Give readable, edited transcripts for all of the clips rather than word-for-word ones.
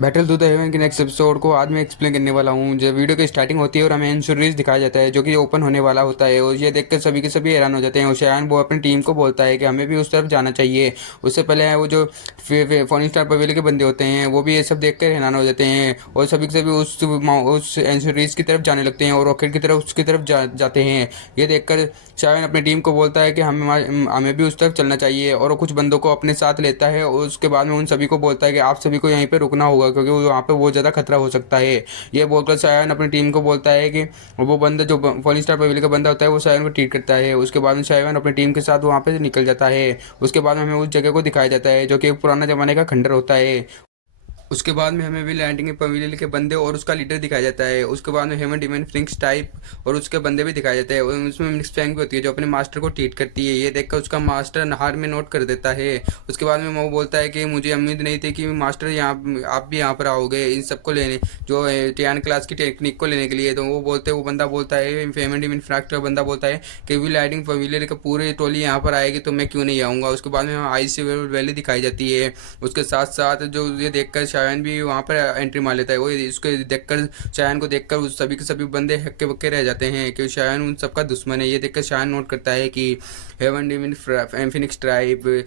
Battle to the haven के next episode को आज मैं एक्सप्लेन करने वाला हूँ। जब वीडियो की स्टार्टिंग होती है और हमें इंश्योरेंस दिखाया जाता है जो कि ओपन होने वाला होता है, और ये देखकर सभी के सभी हैरान हो जाते हैं। और शायन वो अपनी टीम को बोलता है कि हमें भी उस तरफ जाना चाहिए। उससे पहले वो जो फोन स्टार पवेली के बंदे होते हैं वो भी ये सब देखकर हैरान हो जाते हैं, और सभी के सभी उस इंश्योरेंस की तरफ जाने लगते हैं और रॉकेट की तरफ उसकी तरफ जाते हैं। ये देखकर शायन अपनी टीम को बोलता है कि हमें भी उस तरफ चलना चाहिए, और वो कुछ बंदों को अपने साथ लेता है और उसके बाद में उन सभी को बोलता है कि आप सभी को यहीं पे रुकना होगा क्योंकि वहाँ पे बहुत ज़्यादा खतरा हो सकता है। ये बोलकर शायन अपनी टीम को बोलता है कि वो बंदा जो फोन स्टार पवेली का बंदा होता है वो शायन को ट्रीट करता है। उसके बाद में शायन अपनी टीम के साथ वहाँ पे निकल जाता है। उसके बाद में हमें उस जगह को दिखाया जाता है जो कि एक पुराना ज़माने का खंडर होता है। उसके बाद में हमें भी लैंडिंग के पवेलियन के बंदे और उसका लीडर दिखाया जाता है। उसके बाद में हेमन डिमन फ्रिंक्स टाइप और उसके बंदे भी दिखाए जाते हैं, और उसमें मिक्स फैंग भी होती है जो अपने मास्टर को ट्रीट करती है। ये देखकर उसका मास्टर नहार में नोट कर देता है। उसके बाद में वो बोलता है कि मुझे उम्मीद नहीं थी कि मास्टर यहाँ आप भी यहाँ पर आओगे इन सबको लेने, जो टियान क्लास की टेक्निक को लेने के लिए। तो वो बंदा बोलता है, हेमन डिमन फ्रैक्ट का बंदा बोलता है कि भी लाइडिंग पवेलियन का पूरी टोली यहाँ पर आएगी तो मैं क्यों नहीं आऊँगा। उसके बाद में आईसी वैली दिखाई जाती है। उसके साथ साथ जो ये देखकर शायन भी वहाँ पर एंट्री मार लेता है। वो इसको देखकर, शायन को देखकर उस सभी के सभी बंदे हक्के बक्के रह जाते हैं कि शायन उन सबका दुश्मन है। ये देखकर शायन नोट करता है कि हेवन डिमिन फिनिक्स ट्राइब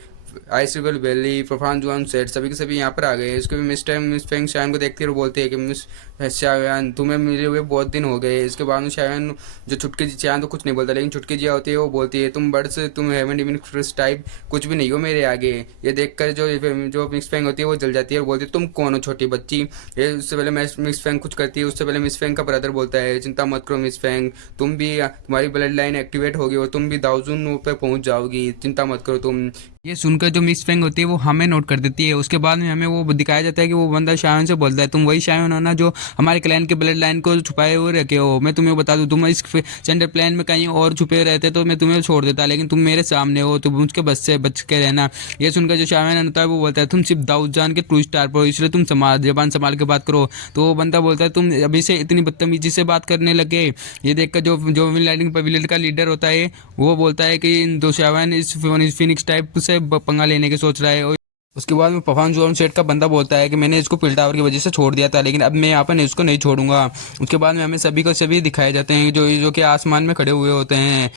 आइसबल वैली प्रोफान जुआन सेट सभी के सभी यहाँ पर आ गए। इसके भी मिस फेंग शायन को देखते हुए बोलते हैं कि मिस शायन तुम्हें मिले हुए बहुत दिन हो गए। इसके बाद में शायन जो छुटकी जी, शायन तो कुछ नहीं बोलता लेकिन छुटकी जिया होती है वो बोलती है तुम बर्ड्स, तुम हेवन डिमिन फ्रिस्ट टाइप कुछ भी नहीं हो मेरे आगे। ये देखकर जो मिस फेंग होती है वो जल जाती है और बोलती है तुम कौन हो छोटी बच्ची। ये उससे पहले मिस फेंग कुछ करती है। उससे पहले मिस फेंग का ब्रदर बोलता है चिंता मत करो मिस फेंग, तुम भी तुम्हारी ब्लड लाइन एक्टिवेट होगी और तुम भी दाउजुन पे पहुंच जाओगी, चिंता मत करो तुम। ये सुनकर जो मिस फेंग होती है वो हमें नोट कर देती है। उसके बाद में हमें वो दिखाया जाता है कि वो बंदा शायन से बोलता है तुम वही शायन हो ना जो हमारे क्लैन के ब्लड लाइन को छुपाए हुए रखे हो। मैं तुम्हें बता दूं तुम इस सेंटर प्लान में कहीं और छुपे रहते तो मैं तुम्हें छोड़ देता, लेकिन तुम मेरे सामने हो तो मुझके बस से बच के रहना। ये सुनकर जो शायन होता है वो बोलता है तुम सिर्फ दाऊद जान के ट्रू स्टार पर हो, इसलिए तुम जबान संभाल के बात करो। तो वो बंदा बोलता है तुम अभी से इतनी बदतमीजी से बात करने लगे। ये देखकर जो जो लाइटिंग पवेलियन का लीडर होता है वो बोलता है कि इन दो शायन इस फिनिक्स टाइप से पंगा लेने के सोच रहा है। और उसके बाद में पफान जोन सेट का बंदा बोलता है कि मैंने इसको पिल टावर की वजह से छोड़ दिया था लेकिन अब मैं यहाँ पर इसको नहीं छोड़ूंगा। उसके बाद में हमें सभी को सभी दिखाए जाते हैं जो कि आसमान में खड़े हुए होते हैं।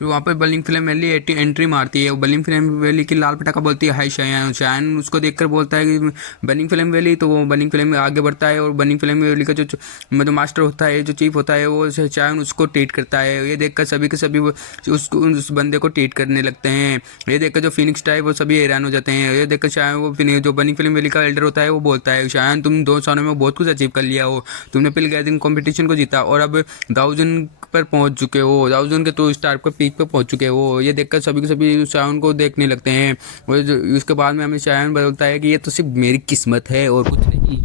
फिर वहाँ पर बलिंग फिल्म वैली एंट्री मारती है। वो बलिंग फिल्म वैली की लाल पटाखा बोलती है हाय शायन। शायन उसको देखकर बोलता है कि बलिंग फिल्म वैली, तो वो बलिंग फिल्म में आगे बढ़ता है और बलिंग फिल्म वैली का जो मास्टर होता है, जो चीफ होता है, वो शायन उसको ट्रीट करता है। ये देखकर सभी के सभी उस बंदे को ट्रीट करने लगते हैं। ये देखकर जो फिनिक्स टाइप वो सभी हैरान हो जाते हैं। ये देखकर शायन वो जो बलिंग फिल्म वैली का एल्डर होता है वो बोलता है शायन तुम 2 सालों में बहुत कुछ अचीव कर लिया हो, तुमने पिल गैदरिंग कॉम्पिटिशन को जीता और अब दाऊजन पर पहुंच चुके हो, दाऊजन के तो स्टार पर पीक पे पहुंच चुके हो। ये देखकर सभी के सभी शायन को देखने लगते हैं। और उसके बाद में हमें शायन बोलता है कि ये तो सिर्फ मेरी किस्मत है और कुछ नहीं।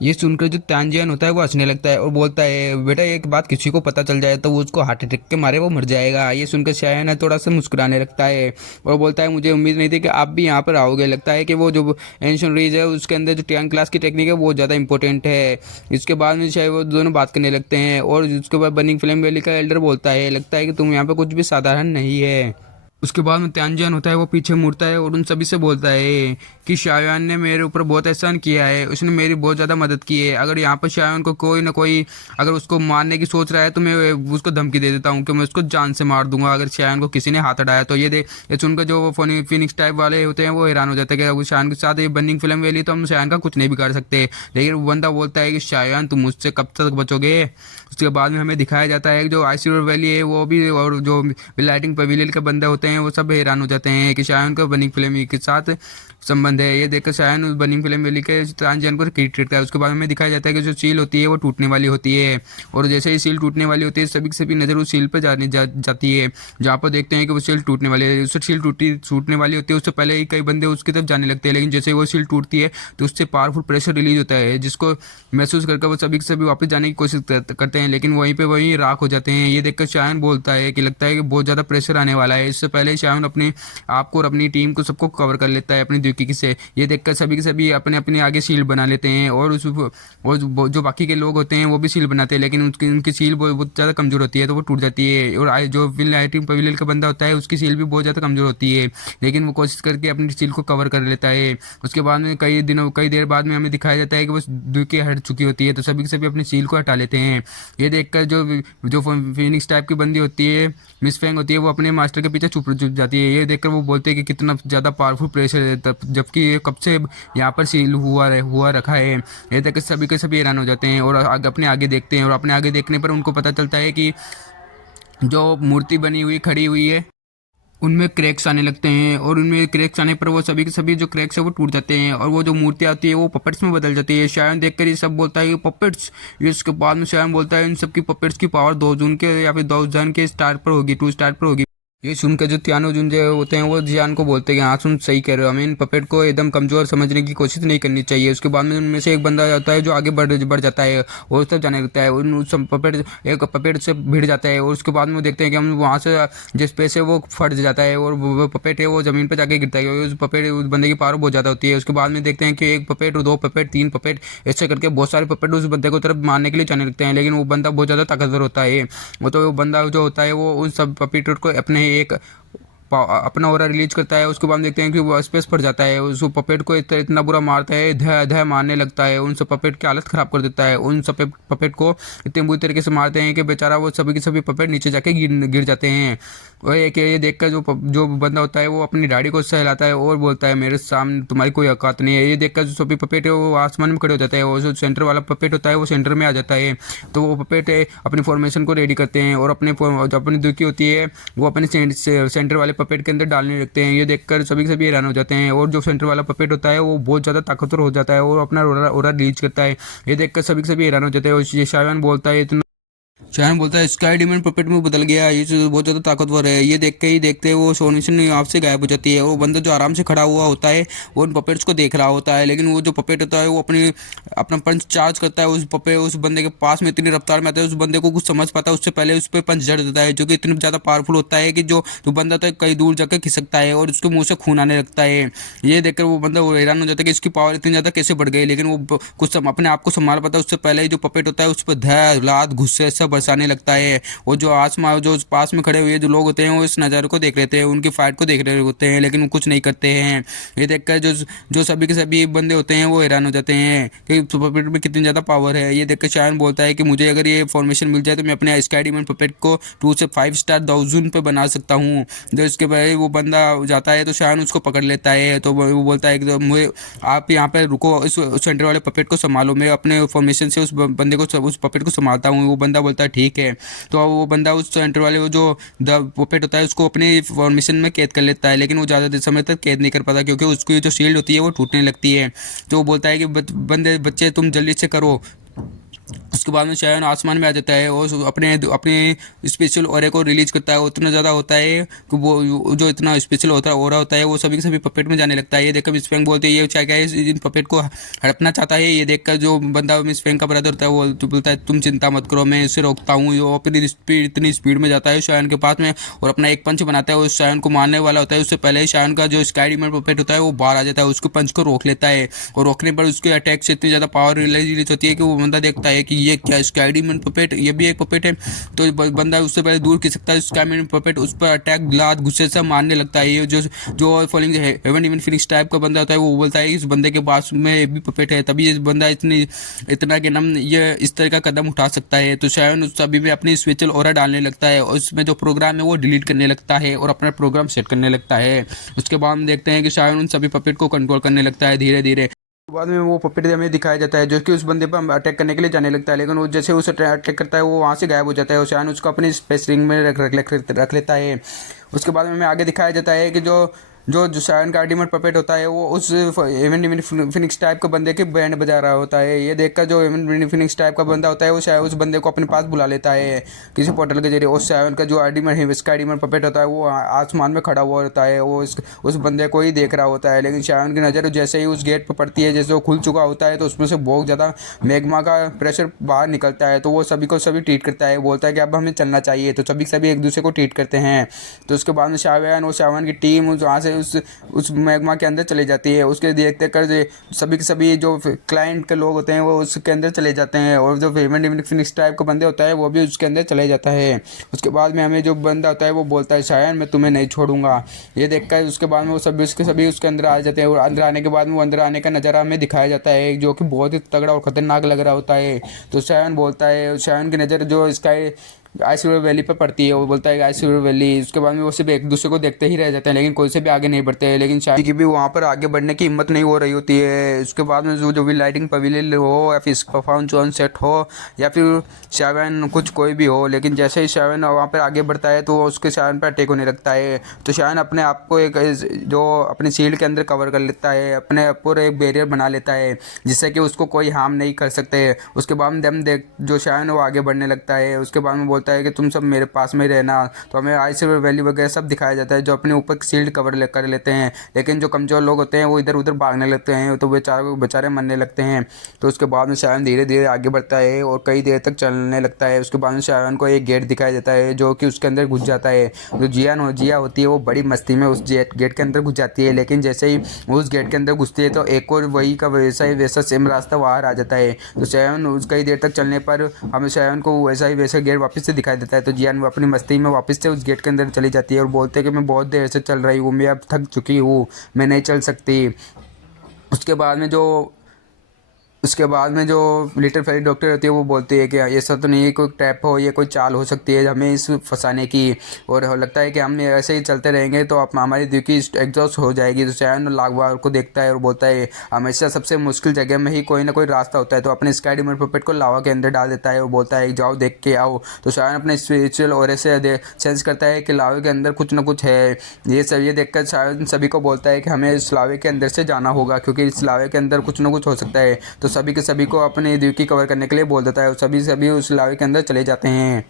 ये सुनकर जो तांजियन होता है वो हंसने लगता है और बोलता है बेटा एक बात किसी को पता चल जाए तो वो उसको हार्ट अटैक के मारे वो मर जाएगा। ये सुनकर शायन है थोड़ा सा मुस्कुराने लगता है और बोलता है मुझे उम्मीद नहीं थी कि आप भी यहाँ पर आओगे। लगता है कि वो जो एंशियंट रेज है उसके अंदर जो टियान क्लास की टेक्निक है वो ज़्यादा इंपॉर्टेंट है। इसके बाद में शायद वो दोनों बात करने लगते हैं और उसके बाद बर्निंग फ्लेम वैली का एल्डर बोलता है लगता है कि तुम यहाँ पर कुछ भी साधारण नहीं है। उसके बाद में त्यानजान होता है वो पीछे मुड़ता है और उन सभी से बोलता है कि शायान ने मेरे ऊपर बहुत एहसान किया है, उसने मेरी बहुत ज़्यादा मदद की है। अगर यहाँ पर शायान को कोई ना कोई अगर उसको मारने की सोच रहा है तो मैं उसको धमकी दे देता हूँ कि मैं उसको जान से मार दूंगा अगर शायान को किसी ने हाथ अड़ाया तो। ये सुनकर जो वो फिनिक्स टाइप वाले होते हैं वो हैरान हो जाते हैं कि शायान के साथ ये बर्निंग फिल्म वेली तो हम शायान का कुछ नहीं बिगाड़ सकते। लेकिन वो बंदा बोलता है कि शायान तुम मुझसे कब तक बचोगे। उसके बाद में हमें दिखाया जाता है कि जो आइसोर वैली है वो भी और जो लाइटिंग पवेलियन के बंदे होते हैं वो सब हैरान हो जाते हैं कि शायन का बर्निंग फ्लेम के साथ संबंध है। ये देखकर शायन उस बर्निंग फ्लेम वैली के ट्रांसजन को ट्रीट करता है। उसके बाद में दिखाया जाता है कि जो सील होती है वो टूटने वाली होती है और जैसे ही सील टूटने वाली होती है सभी की सभी नज़र उस सील पर जाती है जहाँ पर देखते हैं कि वो सील टूटने वाली है। उससे सील टूटने वाली होती है उससे पहले ही कई बंदे उसकी तरफ जाने लगते हैं, लेकिन जैसे वो सील टूटती है तो उससे पावरफुल प्रेशर रिलीज होता है जिसको महसूस करके वो सभी के सभी वापस जाने की कोशिश करते हैं, लेकिन वहीं पे वहीं राख हो जाते हैं। ये देखकर शायन बोलता है कि लगता है कि बहुत ज़्यादा प्रेशर आने वाला है, इससे पहले ही शायन अपने आप को और अपनी टीम को सबको कवर कर लेता है अपनी द्विकी से। ये देखकर सभी के सभी अपने अपने आगे शील्ड बना लेते हैं और जो बाकी के लोग होते हैं वो भी शील्ड बनाते हैं, लेकिन उनकी शील्ड बहुत ज़्यादा कमज़ोर होती है तो वो टूट जाती है। और जो टीम पवेलियन का बंदा होता है उसकी शील्ड भी बहुत ज़्यादा कमज़ोर होती है, लेकिन वो कोशिश करके अपनी शील्ड को कवर कर लेता है। उसके बाद में कई देर बाद में हमें दिखाया जाता है कि वो द्विकी हट चुकी होती है, तो सभी के सभी अपनी शील्ड को हटा लेते हैं। ये देखकर जो फिनिक्स टाइप की बंदी होती है, मिस फेंग होती है, वो अपने मास्टर के पीछे छुप जाती है। ये देखकर वो बोलते हैं कि कितना ज़्यादा पावरफुल प्रेशर है, जबकि ये कब से यहाँ पर सील हुआ रखा है। ये देखकर सभी के सभी हैरान हो जाते हैं और अपने आगे देखते हैं, और अपने आगे देखने पर उनको पता चलता है कि जो मूर्ति बनी हुई खड़ी हुई है उनमें क्रैक्स आने लगते हैं, और उनमें क्रैक्स आने पर वो सभी के सभी जो क्रैक्स है वो टूट जाते हैं, और वो जो मूर्ति आती है वो पपेट्स में बदल जाती है। शायन देखकर ये सब बोलता है कि पपेट्स। इसके बाद में शायन बोलता है इन सब की पपेट्स की पावर 2 जून के या फिर 2 जन के स्टार पर होगी, 2 स्टार पर होगी। ये सुनकर जो त्यानो जुन जो होते हैं वो जियान को बोलते हैं कि हाँ सुन सही कह रहे हो, हमें इन पपेट को एकदम कमजोर समझने की कोशिश नहीं करनी चाहिए। उसके बाद में उनमें से एक बंदा जाता है जो आगे बढ़ जाता है और उस तरफ जाने लगता है। उस एक पपेट से भिड़ जाता है, और उसके बाद में वो देखते हैं कि हम वहाँ से जिस पे से वो फट जाता है और वो पपेट है वो ज़मीन पर जाके गिरता है। उस पपेट उस बंदे की पावर बहुत ज़्यादा होती है। उसके बाद में देखते हैं कि एक पपेट, 2 पपेट, 3 पपेट, ऐसे करके बहुत सारे पपेट उस बंदे को तरफ मारने के लिए जाने लगते हैं, लेकिन वो बंदा बहुत ज़्यादा ताकतवर होता है। वो बंदा जो होता है वो उन सब पपेट को अपना ऑरा रिलीज करता है। उसके बाद देखते हैं कि वो स्पेस पर जाता है, उस पपेट को इतना बुरा मारता है, धय मारने लगता है, उन सब पपेट की हालत ख़राब कर देता है। उन सब पपेट को इतने बुरी तरीके से मारते हैं कि बेचारा वो सभी के सभी पपेट नीचे जाके गिर जाते हैं। और ये देखकर जो बंदा होता है वो अपनी दाढ़ी को सहलाता है और बोलता है मेरे सामने तुम्हारी कोई औकात नहीं है। ये देखकर जो सभी पपेट है वो आसमान में खड़े हो जाते हैं, और जो सेंटर वाला पपेट होता है वो सेंटर में आ जाता है। तो वो पपेट अपनी फॉर्मेशन को रेडी करते हैं और अपनी दुखी होती है वो अपने सेंटर वाले पपेट के अंदर डालने लगते हैं। ये देखकर सभी के सभी हैरान हो जाते हैं, और जो सेंटर वाला पपेट होता है वो बहुत ज़्यादा ताकतवर हो जाता है और अपना ओरा रिलीज करता है। ये देखकर सभी के सभी हैरान हो जाते हैं। और शायन बोलता है शायन बोलता है स्काई डिमन पपेट में बदल गया, ये बहुत ज़्यादा ताकतवर है। ये देख के ही देखते वो सोनिशन आपसे गायब हो जाती है। वो बंदा जो आराम से खड़ा हुआ होता है वो उन पपेट्स को देख रहा होता है, लेकिन वो जो पपेट होता है वो अपना पंच चार्ज करता है उस बंदे के पास में इतनी रफ्तार में आता है उस बंदे को कुछ समझ पाता है उससे पहले उस पर पंच जड़ देता है, जो कि इतनी ज़्यादा पावरफुल होता है कि जो बंदा तो कई दूर जाकर खिसकता है और उसके मुँह से खून आने लगता है। ये देखकर वो बंदा हैरान हो जाता है कि इसकी पावर इतनी ज़्यादा कैसे बढ़ गई, लेकिन वो कुछ अपने आप को संभाल पाता है उससे पहले ही जो पपेट होता है उस पर धै लात गुस्से सब बरसाने लगता है। वो जो पास में खड़े हुए जो लोग होते हैं वो इस नज़ारे को देख लेते हैं, उनकी फाइट को देख रहे होते हैं, लेकिन वो कुछ नहीं करते हैं। ये देखकर जो सभी के सभी बंदे होते हैं वो हैरान हो जाते हैं कि पपेट में कितनी ज़्यादा पावर है। ये देखकर शायन बोलता है कि मुझे अगर ये फॉर्मेशन मिल जाए तो मैं अपने स्काई डिमन पपेट को 2 से 5 स्टार दाउजून पे बना सकता हूँ। जो इसके पहले वो बंदा जाता है तो शायन उसको पकड़ लेता है, तो वो बोलता है कि मुझे आप यहाँ पर रुको, इस सेंटर वाले पपेट को संभालो, मैं अपने फॉर्मेशन से उस बंदे को उस पपेट को संभालता हूँ। वो बंदा बोलता है ठीक है। तो वो बंदा उस सेंटर वाले वो जो द पपेट होता है उसको अपनी फॉर्मेशन में कैद कर लेता है, लेकिन वो ज़्यादा देर समय तक कैद नहीं कर पाता क्योंकि उसकी जो शील्ड होती है वो टूटने लगती है। तो वो बोलता है कि बच्चे तुम जल्दी से करो। उसके बाद में शायन आसमान में आ जाता है और अपने स्पेशल ऑरे को रिलीज करता है। उतना ज़्यादा होता है कि वो जो इतना स्पेशल ऑरा होता है वो सभी के सभी पपेट में जाने लगता है। ये देखकर मिस फेंग बोलती है ये क्या है, इन पपेट को हड़पना चाहता है। ये देखकर जो बंदा मिस फेंग का ब्रदर होता है वो तो बोलता है तुम चिंता मत करो, मैं इसे रोकता हूँ। वो अपनी इतनी स्पीड में जाता है शायन के पास में और अपना एक पंच बनाता है, उस शायन को मारने वाला होता है। उससे पहले ही शायन का जो स्काई डिमन पपेट होता है वो बाहर आ जाता है, उसको पंच को रोक लेता है, और रोकने पर उसके अटैक से इतनी ज़्यादा पावर रिलीज होती है कि वो बंदा देखता है कि ये क्या स्काई डिमन पपेट, ये भी एक पपेट है। तो बंदा उससे पहले दूर खिसक सकता है, स्काई डिमन पपेट उस पर अटैक ग्लाद गुस्से से मारने लगता है। ये जो following heaven demon phoenix type का बंदा होता है वो बोलता है इस बंदे के पास में भी पपेट है, तभी ये बंदा इतना कि नम ये इस तरह का कदम उठा सकता है। तो शायन उस सभी में अपनी स्पेशल ऑरा डालने लगता है और उसमें जो प्रोग्राम है वो डिलीट करने लगता है और अपना प्रोग्राम सेट करने लगता है। उसके बाद हम देखते हैं कि शायन उन सभी पपेट को कंट्रोल करने लगता है धीरे धीरे। बाद में वो पपेट हमें दिखाया जाता है जो कि उस बंदे पर अटैक करने के लिए जाने लगता है, लेकिन वो जैसे उस अटैक करता है वो वहाँ से गायब हो जाता है और शायन उसको अपनी स्पेस रिंग में रख लेता है। उसके बाद में हमें आगे दिखाया जाता है कि जो जो जो शायन का अल्टीमेट पपेट होता है वो उस एवन फिनिक्स टाइप के बंदे के बैंड बजा रहा होता है। ये देखकर जो एवन फिनिक्स टाइप का बंदा होता है वो शायद उस बंदे को अपने पास बुला लेता है किसी पोर्टल के जरिए। उस शायन का जो अल्टीमेट है इसका अल्टीमेट पपेट होता है वो आसमान में खड़ा हुआ होता है, वो उस बंदे को ही देख रहा होता है। लेकिन शायन की नज़र जैसे ही उस गेट पर पड़ती है, जैसे वो खुल चुका होता है तो उसमें से बहुत ज़्यादा मैग्मा का प्रेशर बाहर निकलता है। तो वो सभी को सभी ट्रीट करता है, बोलता है कि अब हमें चलना चाहिए। तो सभी एक दूसरे को ट्रीट करते हैं। तो उसके बाद में शायन और शायन की टीम वहाँ से उस मैग्मा के अंदर चले जाती है। उसके देखते कर सभी के सभी जो क्लाइंट के लोग होते हैं वो उसके अंदर चले जाते हैं, और जो पेमेंट फिनिक्स टाइप का बंदे होता है वो भी उसके अंदर चले जाता है। उसके बाद में हमें जो बंदा होता है वो बोलता है शायन मैं तुम्हें नहीं छोड़ूंगा। ये देखकर उसके बाद में वो सभी उसके अंदर आ जाते हैं, और अंदर आने के बाद में वो अंदर आने का नज़ारा हमें दिखाया जाता है जो कि बहुत ही तगड़ा और ख़तरनाक लग रहा होता है। तो शायन बोलता है, शायन की नज़र जो स्काई आइसरिवर वैली पर पड़ती है, वो बोलता है आइसरिवर वैली। उसके बाद में वो सिर्फ एक दूसरे को देखते ही रह जाते हैं, लेकिन कोई से भी आगे नहीं बढ़ते हैं। लेकिन शायद की भी वहाँ पर आगे बढ़ने की हिम्मत नहीं हो रही होती है। उसके बाद में जो भी लाइटिंग पवेलियन हो या फिर परफॉर्मेंस जोन सेट हो या फिर शायन कुछ कोई भी हो, लेकिन जैसे ही शायन वहाँ पर आगे बढ़ता है तो उसके शायन पर अटैक होने लगता है। तो शायन अपने आप को एक जो अपने शील्ड के अंदर कवर कर लेता है, अपने पूरे एक बैरियर बना लेता है जिससे कि उसको कोई हार्म नहीं कर सकते। उसके बाद में हम देख जो शायन वो आगे बढ़ने लगता है। उसके बाद में बोलता है कि तुम सब मेरे पास में ही रहना। तो हमें आइसरिवर वैली वगैरह सब दिखाया जाता है जो अपने ऊपर शील्ड कवर कर लेते हैं, लेकिन जो कमज़ोर लोग होते हैं वो इधर उधर भागने लगते हैं, तो बेचारे मरने लगते हैं। तो उसके बाद में शायन धीरे धीरे आगे बढ़ता है और कई देर तक चलने लगता है। उसके बाद में शायन को एक गेट दिखाया जाता है जो कि उसके अंदर घुस जाता है। जो जिया होती है वो बड़ी मस्ती में उस गेट के अंदर घुस जाती है, लेकिन जैसे ही वो उस गेट के अंदर घुसती है तो एक और वही का वैसा सेम रास्ता बाहर आ जाता है। तो शायन उस कई देर तक चलने पर हमें शायन को वैसा गेट वापस से दिखाई देता है। तो जियान वो अपनी मस्ती में वापस से उस गेट के अंदर चली जाती है और बोलते हैं कि मैं बहुत देर से चल रही हूँ, मैं अब थक चुकी हूँ, मैं नहीं चल सकती। उसके बाद में जो उसके बाद में जो लिटिल फेरी डॉक्टर होती है वो बोलती है कि ऐसा तो नहीं है कोई ट्रैप हो, ये कोई चाल हो सकती है हमें इस फंसाने की, और लगता है कि हम ऐसे ही चलते रहेंगे तो आप हमारी ड्यूटी एग्जॉस्ट हो जाएगी। तो शायन लागवार को देखता है और बोलता है हमेशा सबसे मुश्किल जगह में ही कोई ना कोई रास्ता होता है। तो अपने स्काई डिमर पपेट को लावा के अंदर डाल देता है और बोलता है जाओ देख के आओ। तो शायन अपने स्पिरिचुअल ऑरे से सेंस करता है कि लावे के अंदर कुछ ना कुछ है। ये देखकर शायन सभी को बोलता है कि हमें इस लावे के अंदर से जाना होगा क्योंकि इस लावे के अंदर कुछ ना कुछ हो सकता है। तो सभी के सभी को अपनी ड्यूटी कवर करने के लिए बोल देता है और सभी उस लावे के अंदर चले जाते हैं।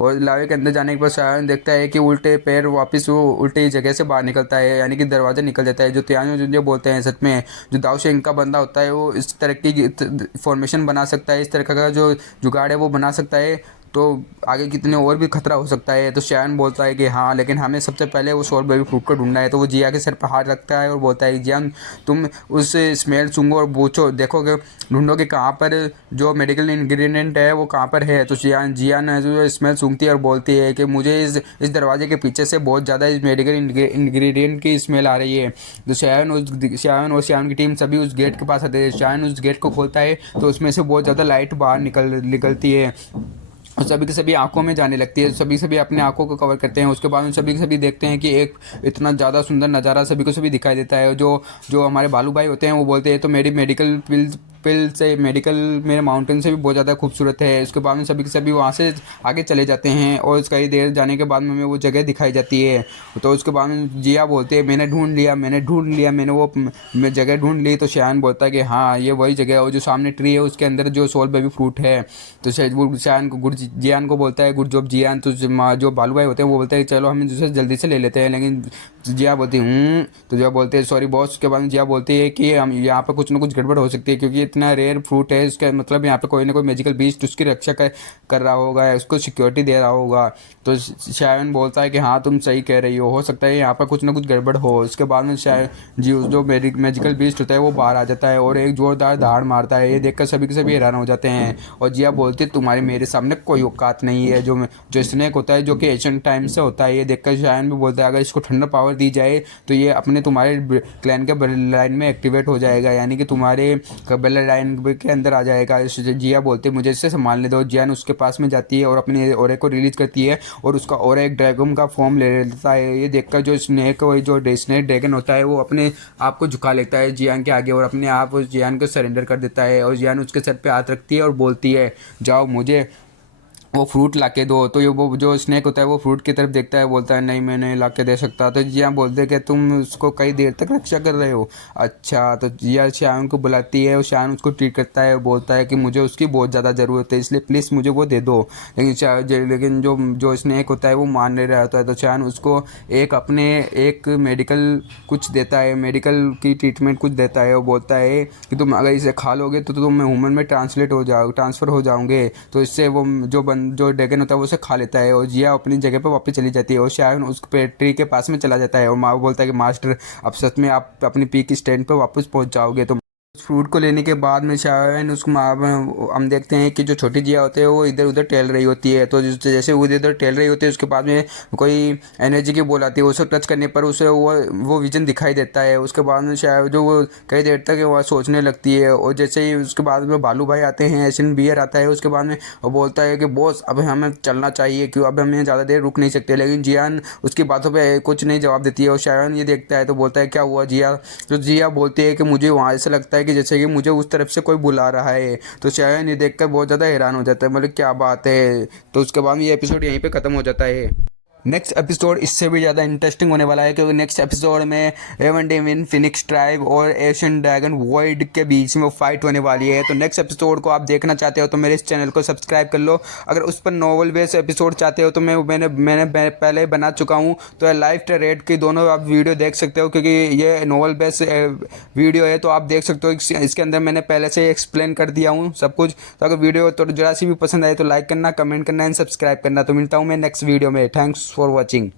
और लावे के अंदर जाने के बाद शायन देखता है कि उल्टे पैर वापस वो उल्टी जगह से बाहर निकलता है, यानी कि दरवाज़ा निकल जाता है। जो त्यानो जो बोलते हैं सच में जो दाऊ शेंग का बंदा होता है वो इस तरह की फॉर्मेशन बना सकता है, इस तरह का जो जुगाड़ है वो बना सकता है, तो आगे कितने और भी खतरा हो सकता है। तो शायन बोलता है कि हाँ लेकिन हमें सबसे पहले वो सोल बेबी फ्रूट को ढूंढना है। तो वो जिया के सर पर हाथ रखता है और बोलता है जियान तुम उस स्मेल सूंघो और पूछो देखोगे ढूंढो कि कहाँ पर जो मेडिकल इंग्रेडिएंट है वो कहाँ पर है। तो जियान जो स्मेल सूंघती है और बोलती है कि मुझे इस दरवाजे के पीछे से बहुत ज़्यादा इस मेडिकल इंग्रेडिएंट की स्मेल आ रही है। तो शायन और शायन की टीम सभी उस गेट के पास आते हैं। शायन उस गेट को खोलता है तो उसमें से बहुत ज़्यादा लाइट बाहर निकलती है और सभी के सभी आंखों में जाने लगती है। सभी अपने आंखों को कवर करते हैं। उसके बाद में सभी के सभी देखते हैं कि एक इतना ज़्यादा सुंदर नज़ारा सभी को सभी दिखाई देता है। जो हमारे बालू भाई होते हैं वो बोलते हैं तो मेरी मेडिकल पिल से मेडिकल मेरे माउंटेन से भी बहुत ज़्यादा खूबसूरत है। उसके बाद में सभी के सभी वहाँ से आगे चले जाते हैं और कई देर जाने के बाद में हमें वो जगह दिखाई जाती है। तो उसके बाद में जिया बोलते हैं मैंने ढूंढ लिया मैंने वो जगह ढूंढ ली। तो शायन बोलता है कि हाँ ये वही जगह है और जो सामने ट्री है उसके अंदर जो सोल बेबी फ्रूट है। तो शायन को जियान को बोलता है गुड जॉब जियान। तो जो बालू भाई होते हैं वो बोलते हैं चलो हम इसे जल्दी से ले लेते हैं, लेकिन जिया बोलती तो जिया बोलते हैं सॉरी बॉस। उसके बाद जिया बोलती है कि हम यहाँ पर कुछ ना कुछ गड़बड़ हो सकती है क्योंकि इतना रेयर फ्रूट है, इसका मतलब यहाँ पे कोई ना कोई मैजिकल बीस्ट उसकी रक्षा कर रहा होगा, उसको सिक्योरिटी दे रहा होगा। तो शायन बोलता है कि हाँ तुम सही कह रही हो सकता है यहाँ पर कुछ ना कुछ गड़बड़ हो। उसके बाद में शायन जो मैजिकल बीस्ट होता है वो बाहर आ जाता है और एक जोरदार दहाड़ मारता है। ये देखकर सभी के सभी हैरान हो जाते हैं और जिया बोलती है तुम्हारे मेरे सामने कोई औकात नहीं है। जो स्नेक होता है जो कि एशियन टाइम से होता है, ये देखकर शायन भी बोलता है अगर इसको ठंडा पावर दी जाए तो ये अपने तुम्हारे क्लैन के ब्लड लाइन में एक्टिवेट हो जाएगा, यानी कि तुम्हारे ब्लड लाइन के अंदर आ जाएगा। जिया बोलते मुझे इससे संभालने दो। जियान उसके पास में जाती है और अपने ओरे को रिलीज करती है और उसका ओरा एक ड्रैगन का फॉर्म ले लेता है। ये देखकर जो स्नेक ड्रैगन होता है वो अपने आप को झुका लेता है जियान के आगे और अपने आप जियान को सरेंडर कर देता है। और जियान उसके सर पे हाथ रखती है और बोलती है जाओ मुझे वो फ्रूट ला के दो। तो ये वो जो स्नेक होता है वो फ्रूट की तरफ देखता है, बोलता है नहीं मैं नहीं ला के दे सकता। तो जिया बोलते हैं कि तुम उसको कई देर तक रक्षा कर रहे हो। अच्छा, तो जिया शायन को बुलाती है और शायन उसको ट्रीट करता है, बोलता है कि मुझे उसकी बहुत ज़्यादा ज़रूरत है, इसलिए प्लीज़ मुझे वो दे दो। लेकिन जो जो स्नेक होता है वो मान नहीं रहा होता है। तो शायन उसको एक मेडिकल कुछ देता है, मेडिकल की ट्रीटमेंट कुछ देता है। वो बोलता है कि तुम अगर इसे खा लोगे तो तुम ह्यूमन में ट्रांसफ़र हो जाओगे। तो इससे वो जो ड्रैगन होता है वो उसे खा लेता है और जिया अपनी जगह पर वापस चली जाती है और शायन उस ट्री के पास में चला जाता है और माँ बोलता है कि मास्टर अब सच में आप अपनी पीक स्टैंड पर वापस पहुंच जाओगे। तो उस फ्रूट को लेने के बाद में शायन उसको हम देखते हैं कि जो छोटी जिया होते हैं वो इधर उधर टहल रही होती है। तो जैसे वो इधर उधर टहल रही होती है उसके बाद में कोई एनर्जी की बॉल आती है, उसे टच करने पर उसे वो विजन दिखाई देता है। उसके बाद में शायद जो वो कई देर तक वह सोचने लगती है और जैसे ही उसके बाद में भालू भाई आते हैं, एशियन बियर आता है, उसके बाद में वो बोलता है कि बॉस अब हमें चलना चाहिए, क्यों अब हमें ज़्यादा देर रुक नहीं सकते। लेकिन जियान उसकी बातों पे कुछ नहीं जवाब देती है और शायन ये देखता है तो बोलता है क्या हुआ जिया। तो जिया बोलती है कि मुझे वहाँ ऐसा लगता है कि जैसे कि मुझे उस तरफ से कोई बुला रहा है। तो शायन ये देखकर बहुत ज़्यादा हैरान हो जाता है, मतलब क्या बात है। तो उसके बाद में ये एपिसोड यहीं पे ख़त्म हो जाता है। नेक्स्ट एपिसोड इससे भी ज़्यादा इंटरेस्टिंग होने वाला है, क्योंकि नेक्स्ट एपिसोड में एवेंडेमिन फिनिक्स ट्राइब और एशियन ड्रैगन वॉइड के बीच में वो फाइट होने वाली है। तो नेक्स्ट एपिसोड को आप देखना चाहते हो तो मेरे इस चैनल को सब्सक्राइब कर लो। अगर उस पर नॉवल बेस एपिसोड चाहते हो तो मैंने पहले ही बना चुका हूँ। तो लाइव रेड की दोनों आप वीडियो देख सकते हो, क्योंकि ये नॉवल बेस वीडियो है तो आप देख सकते हो। इसके अंदर मैंने पहले से एक्सप्लेन कर दिया हूँ सब कुछ। तो अगर वीडियो तो जरा सी भी पसंद आए तो लाइक करना, कमेंट करना एंड सब्सक्राइब करना। तो मिलता हूँ मैं नेक्स्ट वीडियो में। Thanks for watching.